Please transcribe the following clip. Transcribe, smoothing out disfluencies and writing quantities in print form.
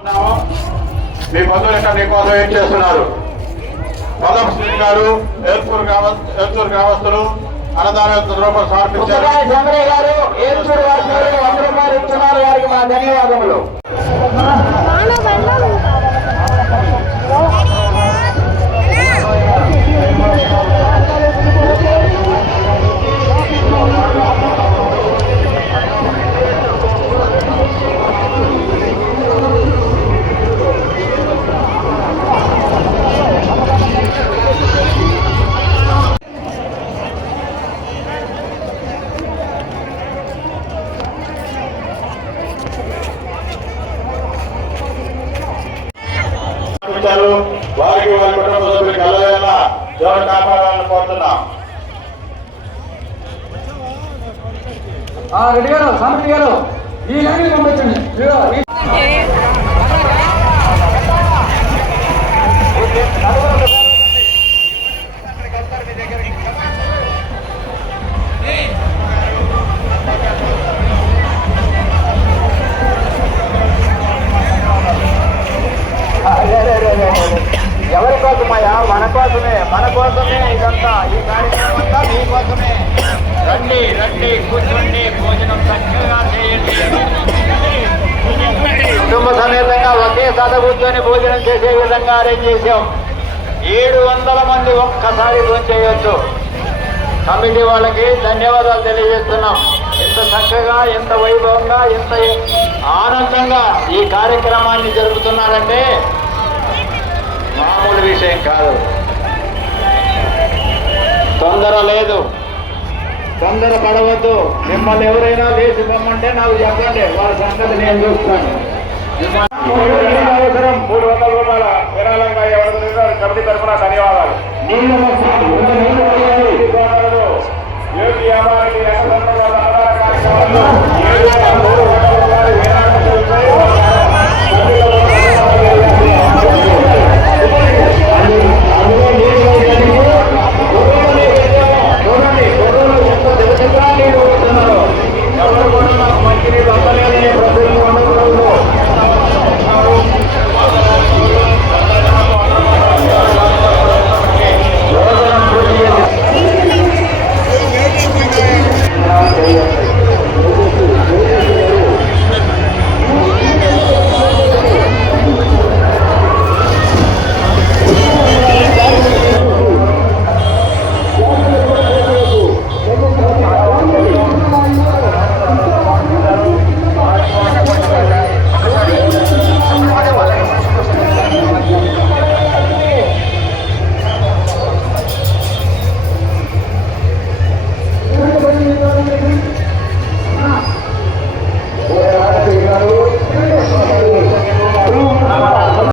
మీ బంధువులు ఇక్కడ మీకోసం ఏం చేస్తున్నారు? పదం శ్రీ గారు ఏర్పూర్ గ్రామస్తులు అన్నదాన రూపాయలు సమర్పించారు. వారికి మా ధన్యవాదములు. వారికి వారి కుటుంబ సభ్యులకు ఎల్లవేళ దేవుడు కాపాడాలని కోరుతున్నాం. రెడ్డి గారు, సామరెడ్డి గారు, ఈ లైన్ పంపించండి. ఎవరి కోసమయ్యా? మన కోసమే ఇదంతా, ఈ కార్యక్రమం అంతా మీకోసమే. రండి రండి, కూర్చోండి, భోజనం చక్కగా చేయండి. కుటుంబ సమేతంగా ఒకే సాధ కూర్చొని భోజనం చేసే విధంగా అరేంజ్ చేశాం. 700 మంది ఒక్కసారి భోజనం చేయొచ్చు. కమిటీ వాళ్ళకి ధన్యవాదాలు తెలియజేస్తున్నాం. ఎంత చక్కగా, ఎంత వైభవంగా, ఎంత ఆనందంగా ఈ కార్యక్రమాన్ని జరుపుతున్నారంటే మామూలు విషయం కాదు. తొందర లేదు, తొందర పడవద్దు. మిమ్మల్ని ఎవరైనా లేచి పొమ్మంటే నాకు చెప్పండి, వాళ్ళ సంగతి నేను చూస్తాను. అవసరం 300 రూపాయల విరాళంగా ఎవరు కమిటీ తరఫున ధన్యవాదాలు.